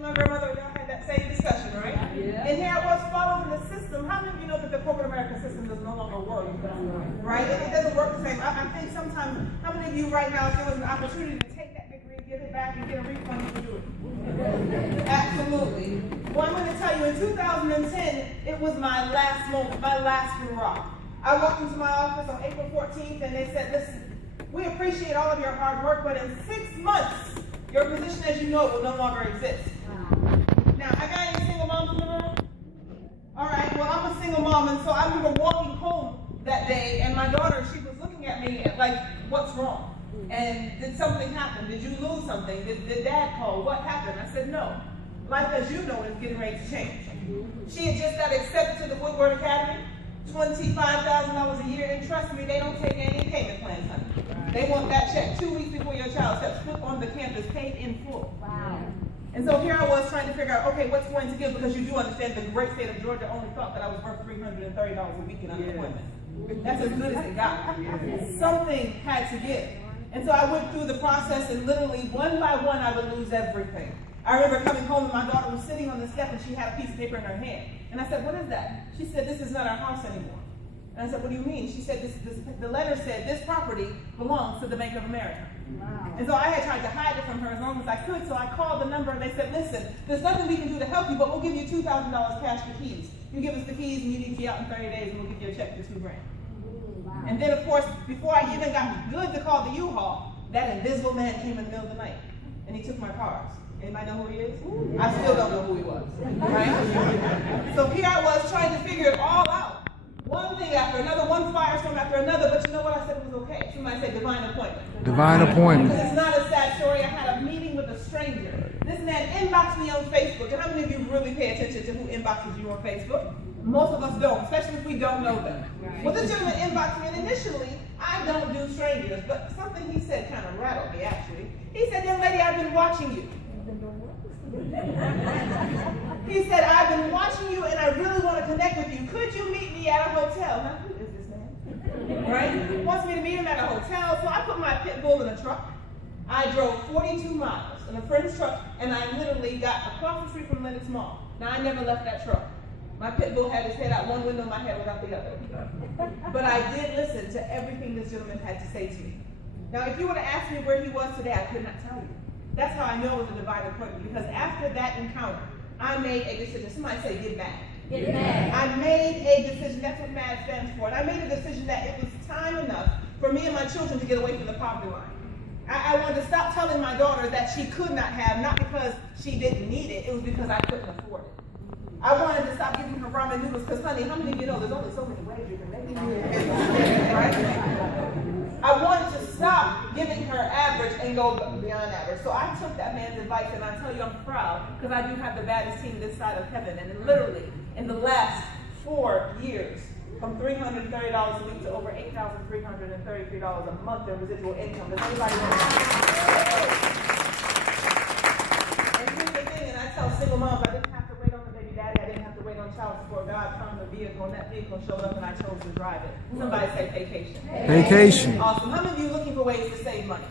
My grandmother and y'all had that same discussion, right? Yeah. And here I was following the system. How many of you know that the corporate American system does no longer work? Right? It doesn't work the same. I think sometimes, how many of you right now, if there was an opportunity to take that degree, give it back, and get a refund, you would do it? Absolutely. Well, I'm going to tell you, in 2010, it was my last moment, my last hurrah. I walked into my office on April 14th, and they said, listen, we appreciate all of your hard work, but in 6 months, your position as you know it will no longer exist. Now, I got any single moms in the room? All right, well, I'm a single mom, and so I remember walking home that day, and my daughter, she was looking at me like, what's wrong? And did something happen? Did you lose something? Did dad call? What happened? I said, no. Life as you know is getting ready to change. She had just got accepted to the Woodward Academy, $25,000 a year, and trust me, they don't take any payment plans, honey. They want that check 2 weeks before your child steps foot on the campus, paid in full. Wow. And so here I was trying to figure out, okay, what's going to give, because you do understand the great state of Georgia only thought that I was worth $330 a week in unemployment. That's as good as it got. Something had to give. And so I went through the process, and literally one by one I would lose everything. I remember coming home and my daughter was sitting on the step and she had a piece of paper in her hand. And I said, what is that? She said, this is not our house anymore. And I said, what do you mean? She said, the letter said, this property belongs to the Bank of America. Wow. And so I had tried to hide it from her as long as I could, so I called the number and they said, listen, there's nothing we can do to help you, but we'll give you $2,000 cash for keys. You give us the keys and you need to be out in 30 days and we'll give you a check for $2 grand. Wow. And then of course, before I even got good to call the U-Haul, that invisible man came in the middle of the night and he took my cars. Anybody know who he is? Ooh. I still don't know who he was, right? So here I was trying to figure it all out. One thing after another, one firestorm after another, but you know what? I said it was okay. Somebody said divine appointment. Divine appointment. Because it's not a sad story. I had a meeting with a stranger. This man inboxed me on Facebook. And how many of you really pay attention to who inboxes you on Facebook? Most of us don't, especially if we don't know them. Well, this gentleman inboxed me, and initially, I don't do strangers, but something he said kind of rattled me, actually. He said, young lady, I've been watching you. He said, I've been watching you and I really want to connect with you. Could you meet me at a hotel? Now, who is this man? Right? He wants me to meet him at a hotel, so I put my pit bull in a truck. I drove 42 miles in a friend's truck, and I literally got across the street from Lennox Mall. Now, I never left that truck. My pit bull had his head out one window, my head was out the other. But I did listen to everything this gentleman had to say to me. Now, if you were to ask me where he was today, I could not tell you. That's how I know it was a divine appointment, because after that encounter, I made a decision. Somebody say, get mad. Get mad. I made a decision. That's what MAD stands for. And I made a decision that it was time enough for me and my children to get away from the poverty line. I wanted to stop telling my daughter that she could not have, not because she didn't need it, it was because I couldn't afford it. I wanted to stop giving her ramen noodles because, honey, how many of you know there's only so many ways you can make it? Right? I wanted to stop giving her average and go beyond average. So I took that man's advice, and I tell you I'm proud because I do have the baddest team this side of heaven. And then literally, in the last 4 years, from $330 a week to over $8,333 a month in residual income. Does anybody know that? And here's the thing, and I tell single moms, I didn't have to wait on the baby daddy. I didn't have to wait on child support. God found the vehicle, and that vehicle showed up, and I chose to drive it. Somebody say vacation. Vacation. Awesome. How many of you looking for ways to save money?